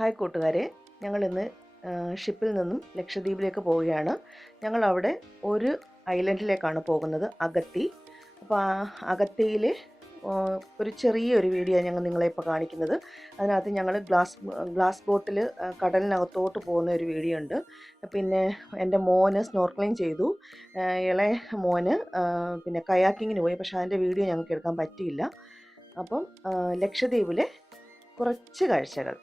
Hi കൂട്ടുകാരെ, ഞങ്ങളിന്ന് ഷിപ്പിൽ നിന്നും ലക്ഷദ്വീപിലേക്ക് പോവുകയാണ്. ഞങ്ങളവിടെ ഒരു ഐലൻഡിലേക്കാണ് പോകുന്നത്, അഗത്തി. അപ്പോൾ അഗത്തിയിലെ ഒരു ചെറിയൊരു വീഡിയോ ഞങ്ങൾ നിങ്ങളെ ഇപ്പോൾ കാണിക്കുന്നത്. അതിനകത്ത് ഞങ്ങൾ ഗ്ലാസ് ബോട്ടിൽ കടലിനകത്തോട്ട് പോകുന്ന ഒരു വീഡിയോ ഉണ്ട്. പിന്നെ എൻ്റെ മോന് സ്നോർക്കലിംഗ് ചെയ്തു, ഇളയ മോന് പിന്നെ കയാക്കിങ്ങിന് പോയി. പക്ഷേ അതിൻ്റെ വീഡിയോ ഞങ്ങൾക്ക് എടുക്കാൻ പറ്റിയില്ല. അപ്പം ലക്ഷദ്വീപിലെ കുറച്ച് കാഴ്ചകൾ.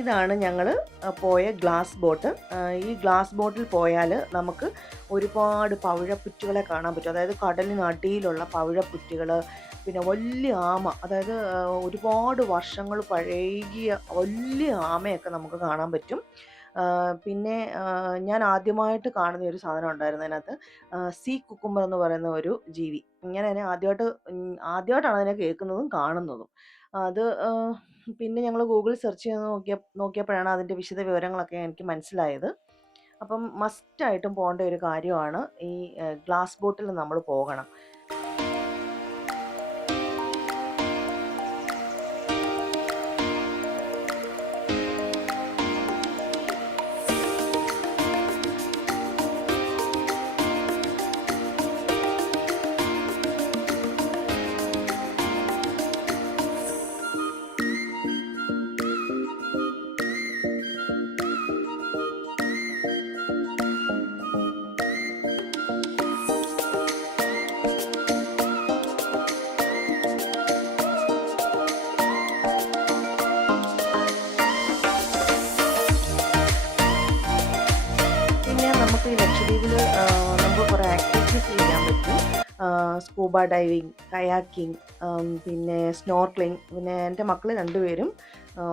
ഇതാണ് ഞങ്ങൾ പോയ ഗ്ലാസ് ബോട്ട്. ഈ ഗ്ലാസ് ബോട്ടിൽ പോയാൽ നമുക്ക് ഒരുപാട് പവിഴപ്പുറ്റുകളെ കാണാൻ പറ്റും. അതായത് കടലിനടിയിലുള്ള പവിഴപ്പുറ്റുകൾ, പിന്നെ വലിയ ആമ, അതായത് ഒരുപാട് വർഷങ്ങൾ പഴകിയ വലിയ ആമയൊക്കെ നമുക്ക് കാണാൻ പറ്റും. പിന്നെ ഞാൻ ആദ്യമായിട്ട് കാണുന്ന ഒരു സാധനം ഉണ്ടായിരുന്നു അതിനകത്ത്, സീ കുക്കുമ്പർ എന്ന് പറയുന്ന ഒരു ജീവി. ഇങ്ങനെ തന്നെ ആദ്യമായിട്ടാണ് അതിനെ കേൾക്കുന്നതും കാണുന്നതും. അത് പിന്നെ ഞങ്ങൾ ഗൂഗിൾ സെർച്ച് ചെയ്ത് നോക്കിയപ്പോഴാണ് അതിൻ്റെ വിശദ വിവരങ്ങളൊക്കെ എനിക്ക് മനസ്സിലായത്. അപ്പം മസ്റ്റായിട്ടും പോകേണ്ട ഒരു കാര്യമാണ് ഈ ഗ്ലാസ് ബോട്ടിൽ നമ്മൾ പോകണം. നമുക്ക് ഈ ലക്ഷദ്വീപിൽ നമുക്ക് കുറേ ആക്ടിവിറ്റീസ് ചെയ്യാൻ പറ്റും. സ്കൂബ ഡൈവിങ്, കയാക്കിങ്, പിന്നെ സ്നോർക്ലിങ്. പിന്നെ എൻ്റെ മക്കൾ രണ്ടുപേരും,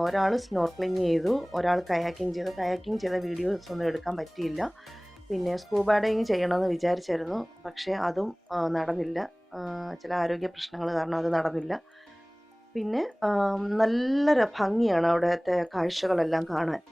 ഒരാൾ സ്നോർക്ലിങ് ചെയ്തു, ഒരാൾ കയാക്കിങ് ചെയ്തു. കയാക്കിങ് ചെയ്ത വീഡിയോസ് ഒന്നും എടുക്കാൻ പറ്റിയില്ല. പിന്നെ സ്കൂബ ഡൈവിങ് ചെയ്യണമെന്ന് വിചാരിച്ചായിരുന്നു, പക്ഷേ അതും നടന്നില്ല. ചില ആരോഗ്യ പ്രശ്നങ്ങൾ കാരണം അത് നടന്നില്ല. പിന്നെ നല്ല ഭംഗിയാണ് അവിടുത്തെ കാഴ്ചകളെല്ലാം കാണാൻ.